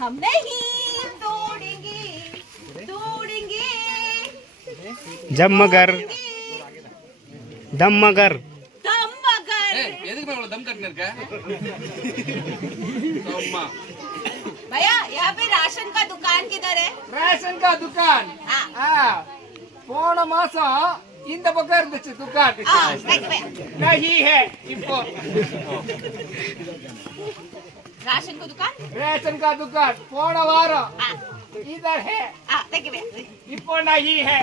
हम नहीं तोड़ेंगे तोड़ेंगे जब मगर दम मगर दम मगर எதுக்கு இவ்வளவு தம் கட்டின இருக்க அம்மா भैया यहाँ पे राशन का दुकान किधर है ரேஷன் கா दुकान போன மாசம் இந்த பக்கம் இருந்துச்சு दुकान नहीं है இப்போ राशन का दुकान ரேஷன் கா दुकान போன வாரம் इधर है இப்போ नहीं है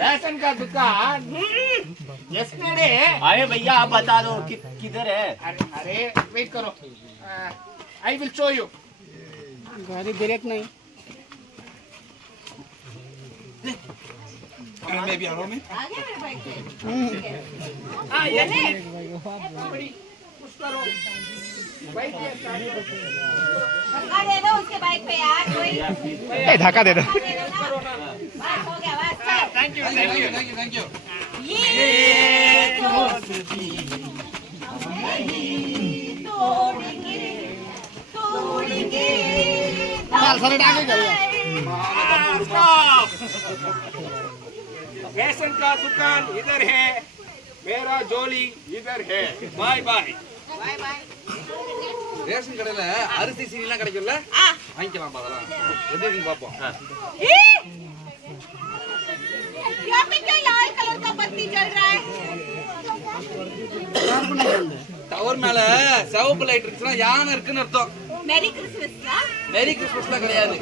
राशन का दुकान yesterday अरे भैया आप बता दो किधर है। अरे वेट करो आई विल शो यू गाड़ी ब्रेक नहीं मैं भी आ रहा हूँ मैं आ गया मेरे बाइक पे हाँ ये कुछ करो बाइक धक्का दे दो उसके बाइक पे यार कोई धक्का दे दो धक्का दे दो ना बस हो गया बस चल thank you thank you thank you thank you ये दोस्ती तोड़ेंगे तोड़ेंगे रेशन का दुकान इधर है मेरा जोली इधर है bye bye bye bye ration கடையில அரிசி சீனிலாம் கிடைக்கும்ல வாங்கிக்கலாம் அதெல்லாம் எப்படி இருக்குன்னு பாப்போம் यहाँ पे क्या लाल कलर का बत्ती जल रहा है டவர் மேல சிவப்பு லைட் இருக்குன்னா யானை இருக்குன்னு அர்த்தம் मेरी क्रिसमस क्या மேரி கிறிஸ்மஸ்லாம் கிடையாது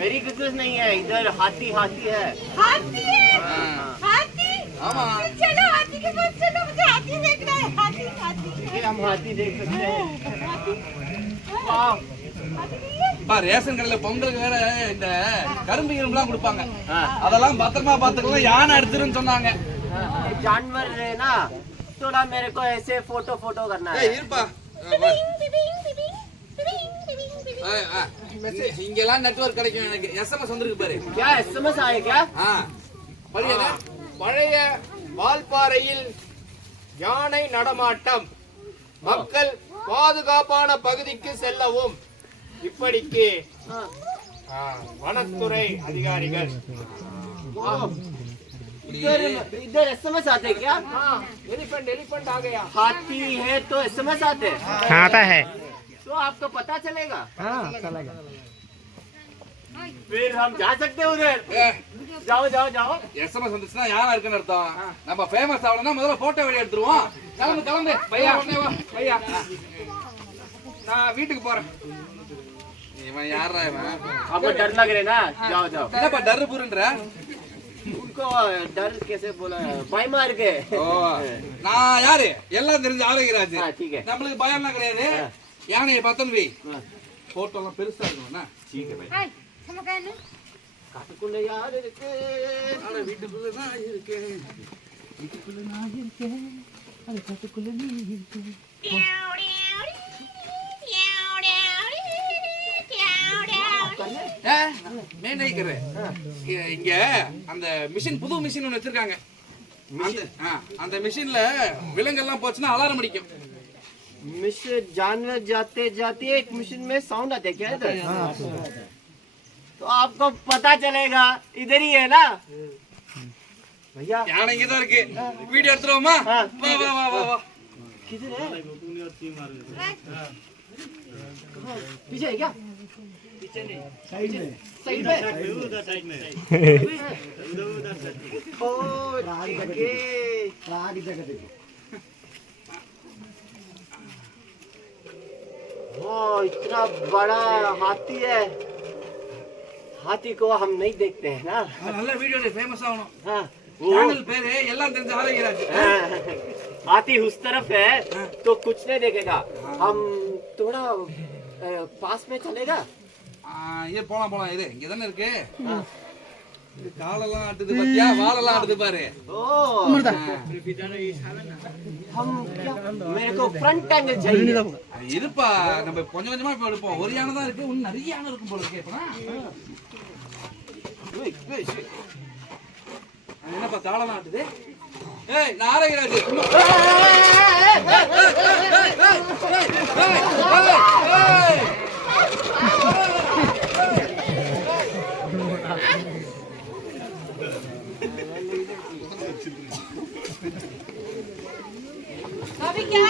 मेरी क्रिसमस नहीं है, इधर हाथी हाथी है। हाथी है हाथी ஆமா चलो हाथी के पास चलो मुझे हाथी देखना है हाथी हाथी ये हम हाथी देख सकते हैं। हाथी वाह। பா ரேஷன் கடையில பொங்கலுக்கு வேற இந்த கரும்பு இரும்புலாம் கொடுப்பாங்க அதெல்லாம் பத்திரமா பாத்துக்கலாம் யானை எடுத்துருன்னு சொன்னாங்க जानवर है ना, थोड़ा मेरे को ऐसे फोटो फोटो करना है। ஏய் இருப்பா இங்கெல்லாம் நெட்வொர்க் கிடைக்கும் எனக்கு எஸ்எம்எஸ் வந்திருக்கு பாரு क्या एसएमएस आए क्या? படியல பழைய வால்பாறையில் யானை நடமாட்டம் மக்கள் பாதுகாப்பான பகுதிக்கு செல்லவும் இப்படிக்கு வனத்துறை அதிகாரிகள் इधर इधर एसएमएस आते क्या? एलिफेंट एलिफेंट आ गया हाथी है तो एसएमएस आते हैं। हाँ आता है तो आपको पता चलेगा। हाँ चलेगा फिर हम जा सकते हैं उधर। जाओ जाओ जाओ। எஸ்எம்எஸ் வந்துச்சுன்னா யானை இருக்குன்னு அர்த்தம் நம்ம ஃபேமஸ் ஆகணும்னா முதல்ல போட்டோ வெளிய எடுத்துருவோம் கிளம்பு கிளம்பு பையா உடனே வா பையா நான் வீட்டுக்கு போறேன் இவன் யாரா இவன் आपको डर लग रहा है ना? जाओ जाओ। என்னப்பா டர்ரு புருன்ற उनको डर कैसे बोला? भाई मार के। ஓ நான் யாரு எல்லாம் தெரிஞ்ச ஆரோக்கியராஜ் हाँ ठीक है। நம்மளுக்கு பயம்லாம் கிடையாது யானையை பார்த்தோம் வை போட்டோ எல்லாம் பெருசா இருக்கணும்னா ठीक है भाई। हाय हम कहें ना काटकुंडे यार इருக்கு ஆனா வீட்டுக்குள்ள நான் இருக்கேன் வீட்டுக்குள்ள நான் இருக்கேன் அது காட்டுக்குள்ள நீ இருக்க मैं नहीं कर रहे இங்க அந்த மிஷின் புது மிஷின் ஒன்னு வச்சிருக்காங்க அந்த மிஷின்ல விலங்கெல்லாம் போச்சுன்னா அலாரம் அடிக்கும் मिशन जानवर जाते जाते एक मिशन में साउंड आते क्या इधर? तो आपको पता चलेगा इधर ही है ना भैया? யானை இங்க தான் இருக்கு வீடியோ எடுத்துறோமா வா வா வா வா வா किधर है? पीछे है क्या? पीछे नहीं साइड में उधर साइड में ओ राग जगह देखो ओ इतना बड़ा हाथी है। हाथी को हम नहीं देखते हैं ना। நல்ல வீடியோல ஃபேமஸ் ஆகணும் हाँ சேனல் பேரு எல்லாம் தெரிஞ்ச ஆரோக்கியராஜ் हाथी उस तरफ है तो कुछ नहीं देखेगा। हम थोड़ा पास में चलेगा। இது போலாம் போலாம் இது இங்க தானே இருக்கு இது காலெல்லாம் ஆட்டுது பாத்தியா வாலெல்லாம் ஆடுது பாரு ओ हम क्या मेरे को फ्रंट एंगल चाहिए। இருப்பா நம்ம கொஞ்சம் கொஞ்சமா இப்ப எடுப்போம் ஒரு யானை தான் இருக்கு இன்னும் நிறைய யானை இருக்கும் போல இருக்கு இப்பனா என்னப்பா தாளலாம் ஆட்டுது ஏய் நாரகராஜ் ஏய் तो अभी क्या